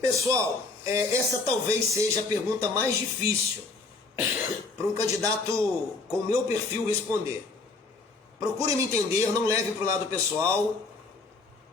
Pessoal, essa talvez seja a pergunta mais difícil para um candidato com o meu perfil responder. Procurem me entender, não levem para o lado pessoal.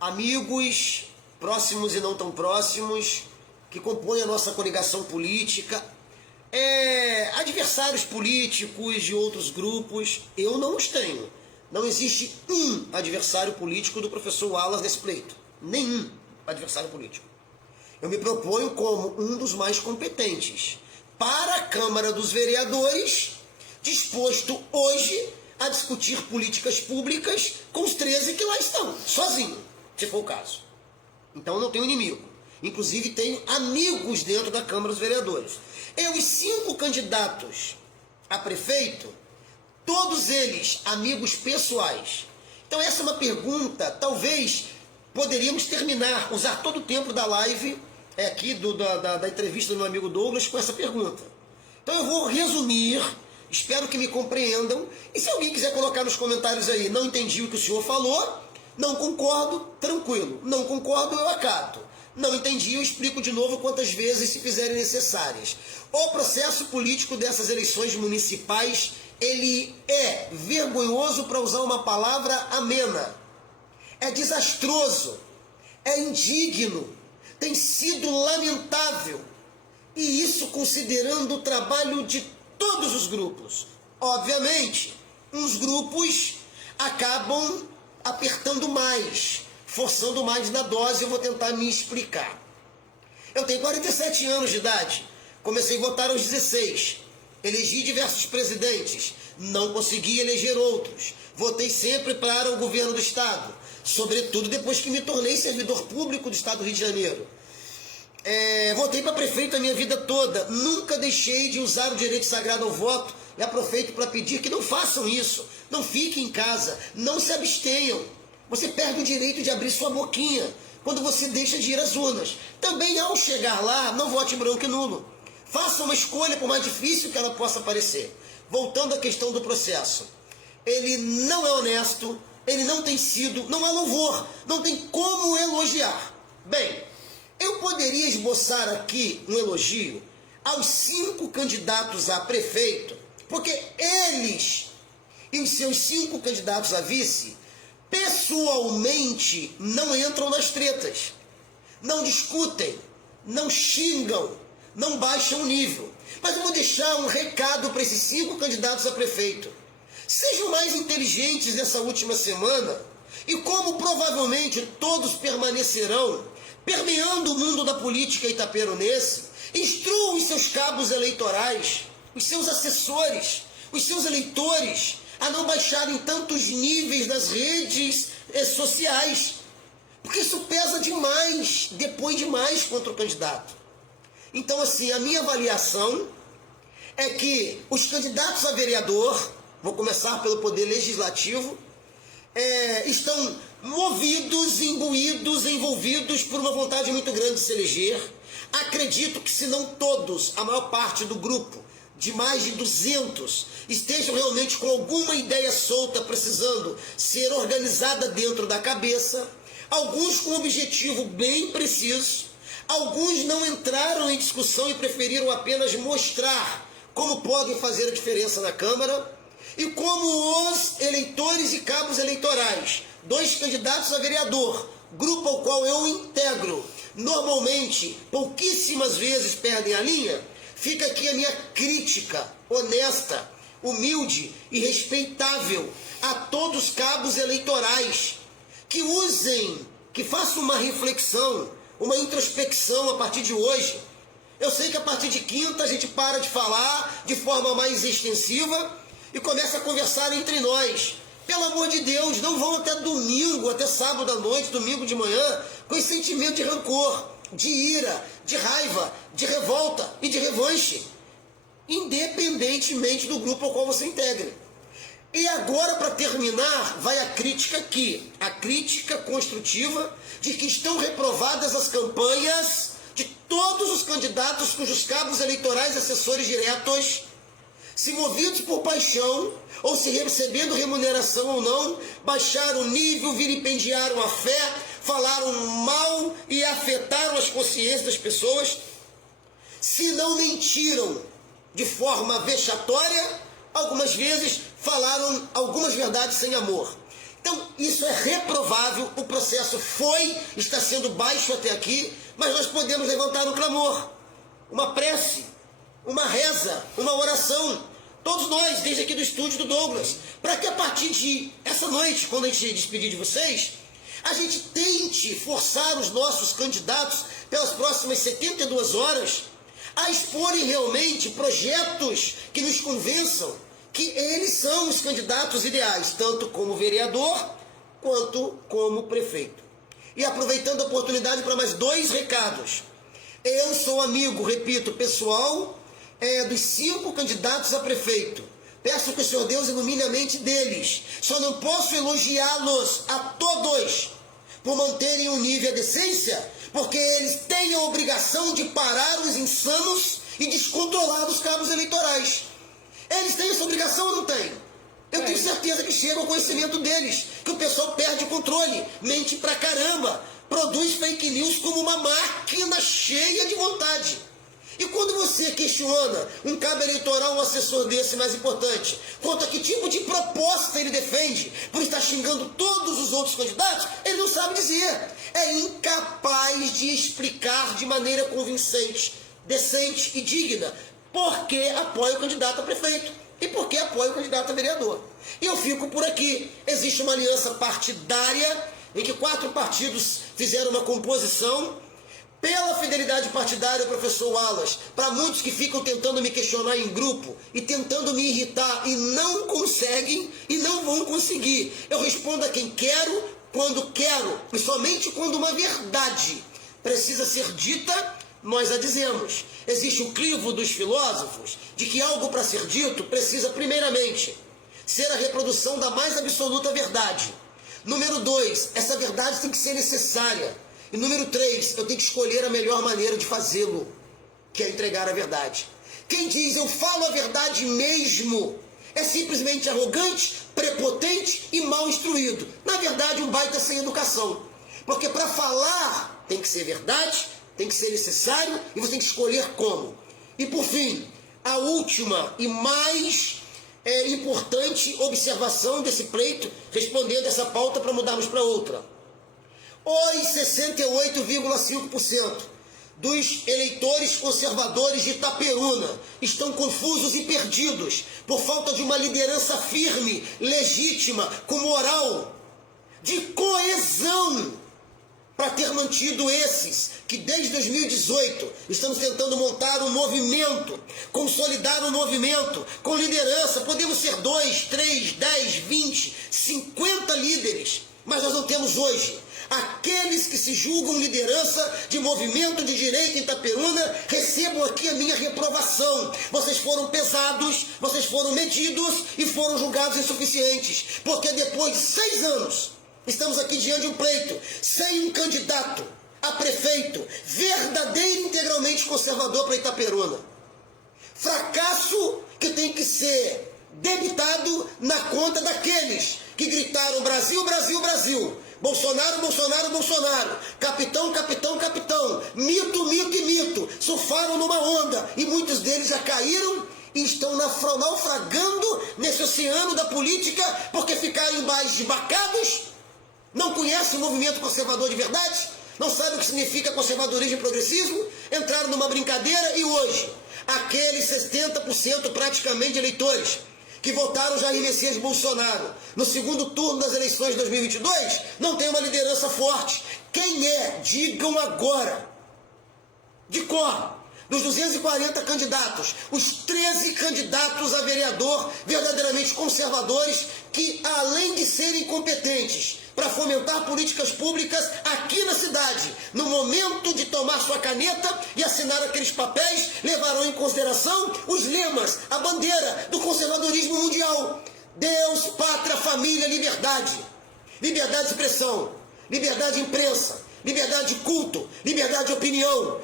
Amigos, próximos e não tão próximos, que compõem a nossa coligação política, adversários políticos de outros grupos, eu não os tenho. Não existe um adversário político do professor Wallace nesse pleito. Nenhum adversário político. Eu me proponho como um dos mais competentes para a Câmara dos Vereadores, disposto hoje a discutir políticas públicas com os 13 que lá estão, sozinho, se for o caso. Então eu não tenho inimigo. Inclusive tenho amigos dentro da Câmara dos Vereadores. Os 5 candidatos a prefeito, todos eles amigos pessoais. Então essa é uma pergunta, talvez poderíamos terminar, usar todo o tempo da live aqui da entrevista do meu amigo Douglas com essa pergunta. Então eu vou resumir, espero que me compreendam, e se alguém quiser colocar nos comentários aí, não entendi o que o senhor falou, não concordo, tranquilo, não concordo, eu acato. Não entendi, eu explico de novo quantas vezes se fizerem necessárias. O processo político dessas eleições municipais, ele é vergonhoso, para usar uma palavra amena. É desastroso, é indigno, tem sido lamentável. E isso considerando o trabalho de todos os grupos. Obviamente, uns grupos acabam apertando mais, forçando mais na dose. Eu vou tentar me explicar. Eu tenho 47 anos de idade, comecei a votar aos 16, elegi diversos presidentes, não consegui eleger outros, votei sempre para o governo do estado, sobretudo depois que me tornei servidor público do estado do Rio de Janeiro. Votei para prefeito a minha vida toda, nunca deixei de usar o direito sagrado ao voto, e aproveito para pedir que não façam isso, não fiquem em casa, não se abstenham. Você perde o direito de abrir sua boquinha quando você deixa de ir às urnas. Também ao chegar lá, não vote em branco e nulo. Faça uma escolha, por mais difícil que ela possa parecer. Voltando à questão do processo. Ele não é honesto, ele não tem sido, não há louvor, não tem como elogiar. Bem, eu poderia esboçar aqui um elogio aos 5 candidatos a prefeito, porque eles e os seus 5 candidatos a vice pessoalmente não entram nas tretas, não discutem, não xingam, não baixam o nível. Mas eu vou deixar um recado para esses 5 candidatos a prefeito. Sejam mais inteligentes nessa última semana, e como provavelmente todos permanecerão permeando o mundo da política itaperunense, instruam os seus cabos eleitorais, os seus assessores, os seus eleitores, a não baixarem tantos níveis das redes sociais, porque isso pesa demais, depõe demais contra o candidato. Então, assim, a minha avaliação é que os candidatos a vereador, vou começar pelo Poder Legislativo, estão movidos, imbuídos, envolvidos por uma vontade muito grande de se eleger. Acredito que, se não todos, a maior parte do grupo, de mais de 200, estejam realmente com alguma ideia solta, precisando ser organizada dentro da cabeça. Alguns com um objetivo bem preciso, alguns não entraram em discussão e preferiram apenas mostrar como podem fazer a diferença na Câmara. E como os eleitores e cabos eleitorais, 2 candidatos a vereador, grupo ao qual eu integro, normalmente, pouquíssimas vezes perdem a linha, fica aqui a minha crítica honesta, humilde e respeitável a todos os cabos eleitorais, que usem, que façam uma reflexão, uma introspecção a partir de hoje. Eu sei que a partir de quinta a gente para de falar de forma mais extensiva e começa a conversar entre nós. Pelo amor de Deus, não vão até domingo, até sábado à noite, domingo de manhã, com esse sentimento de rancor, de ira, de raiva, de revolta e de revanche, independentemente do grupo ao qual você integra. E agora, para terminar, vai a crítica aqui, a crítica construtiva de que estão reprovadas as campanhas de todos os candidatos cujos cabos eleitorais, assessores diretos, se movidos por paixão, ou se recebendo remuneração ou não, baixaram o nível, vilipendiaram a fé, falaram mal e afetaram as consciências das pessoas, se não mentiram de forma vexatória, algumas vezes falaram algumas verdades sem amor. Então, isso é reprovável, o processo está sendo baixo até aqui, mas nós podemos levantar um clamor, uma prece, uma reza, uma oração, todos nós, desde aqui do estúdio do Douglas, para que a partir de essa noite, quando a gente despedir de vocês, a gente tente forçar os nossos candidatos pelas próximas 72 horas a exporem realmente projetos que nos convençam que eles são os candidatos ideais, tanto como vereador quanto como prefeito. E aproveitando a oportunidade para mais 2 recados. Eu sou amigo, repito, pessoal, dos 5 candidatos a prefeito. Peço que o Senhor Deus ilumine a mente deles. Só não posso elogiá-los a todos por manterem um nível de decência, porque eles têm a obrigação de parar os insanos e descontrolar os cabos eleitorais. Eles têm essa obrigação ou não têm? Eu tenho certeza que chega ao conhecimento deles, que o pessoal perde o controle, mente pra caramba, produz fake news como uma máquina cheia de vontade. E quando você questiona um cabo eleitoral, um assessor desse mais importante, quanto a que tipo de proposta ele defende, por estar xingando todos os outros candidatos, ele não sabe dizer. É incapaz de explicar de maneira convincente, decente e digna por que apoia o candidato a prefeito e por que apoia o candidato a vereador. E eu fico por aqui. Existe uma aliança partidária em que 4 partidos fizeram uma composição. Pela fidelidade partidária, professor Wallace, para muitos que ficam tentando me questionar em grupo e tentando me irritar e não conseguem e não vão conseguir, eu respondo a quem quero, quando quero, e somente quando uma verdade precisa ser dita, nós a dizemos. Existe o crivo dos filósofos de que algo para ser dito precisa primeiramente ser a reprodução da mais absoluta verdade. Número 2, essa verdade tem que ser necessária. E número 3, eu tenho que escolher a melhor maneira de fazê-lo, que é entregar a verdade. Quem diz eu falo a verdade mesmo é simplesmente arrogante, prepotente e mal instruído. Na verdade, um baita sem educação. Porque para falar tem que ser verdade, tem que ser necessário e você tem que escolher como. E por fim, a última e mais importante observação desse pleito, respondendo essa pauta para mudarmos para outra. Os 68,5% dos eleitores conservadores de Itaperuna estão confusos e perdidos por falta de uma liderança firme, legítima, com moral, de coesão, para ter mantido esses que desde 2018 estamos tentando montar um movimento, consolidar um movimento com liderança. Podemos ser 2, 3, 10, 20, 50 líderes, mas nós não temos hoje. Aqueles que se julgam liderança de movimento de direita em Itaperuna, recebam aqui a minha reprovação. Vocês foram pesados, vocês foram medidos e foram julgados insuficientes. Porque depois de 6 anos, estamos aqui diante de um pleito, sem um candidato a prefeito verdadeiro e integralmente conservador para Itaperuna. Fracasso que tem que ser debitado na conta daqueles que gritaram Brasil, Brasil, Brasil. Bolsonaro, Bolsonaro, Bolsonaro, capitão, capitão, capitão, mito, mito e mito, surfaram numa onda e muitos deles já caíram e estão naufragando nesse oceano da política porque ficaram embaixo de bacados, não conhecem o movimento conservador de verdade, não sabem o que significa conservadorismo e progressismo, entraram numa brincadeira e hoje, aqueles 70% praticamente de eleitores que votaram Jair Messias Bolsonaro no segundo turno das eleições de 2022, não tem uma liderança forte. Quem é? Digam agora. De cor, dos 240 candidatos, os 13 candidatos a vereador verdadeiramente conservadores que, além de serem competentes para fomentar políticas públicas aqui na cidade, no momento de tomar sua caneta e assinar aqueles papéis, levarão em consideração os lemas, a bandeira do conservadorismo mundial. Deus, pátria, família, liberdade. Liberdade de expressão, liberdade de imprensa, liberdade de culto, liberdade de opinião,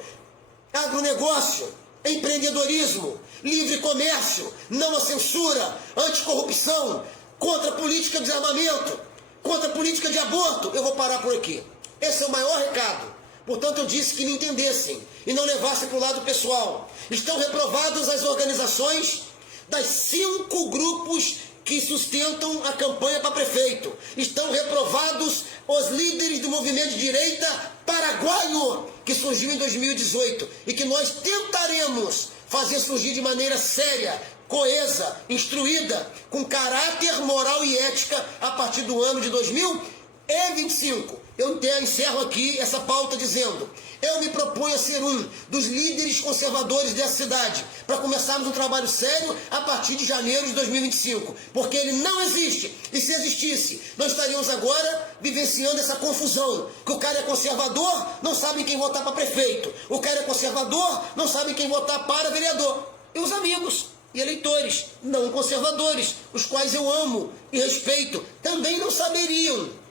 agronegócio, empreendedorismo, livre comércio, não à censura, anticorrupção, contra a política de desarmamento, contra a política de aborto. Eu vou parar por aqui. Esse é o maior recado. Portanto, eu disse que me entendessem e não levassem para o lado pessoal. Estão reprovadas as organizações das 5 grupos que sustentam a campanha para prefeito. Estão reprovados os líderes do movimento de direita paraguaio que surgiu em 2018 e que nós tentaremos fazer surgir de maneira séria, coesa, instruída, com caráter moral e ética a partir do ano de 2025. Eu encerro aqui essa pauta dizendo: eu me proponho a ser um dos líderes conservadores dessa cidade, para começarmos um trabalho sério a partir de janeiro de 2025, porque ele não existe, e se existisse, nós estaríamos agora vivenciando essa confusão, que o cara é conservador, não sabe quem votar para prefeito, o cara é conservador, não sabe quem votar para vereador, e os amigos e eleitores não conservadores, os quais eu amo e respeito, também não saberiam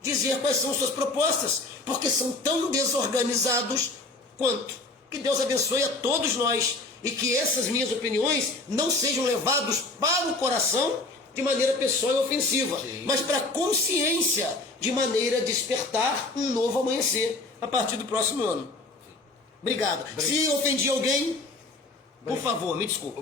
dizer quais são suas propostas, porque são tão desorganizados quanto. Que Deus abençoe a todos nós e que essas minhas opiniões não sejam levadas para o coração de maneira pessoal e ofensiva, mas para a consciência, de maneira a despertar um novo amanhecer a partir do próximo ano. Obrigado. Se ofendi alguém, por favor, me desculpe.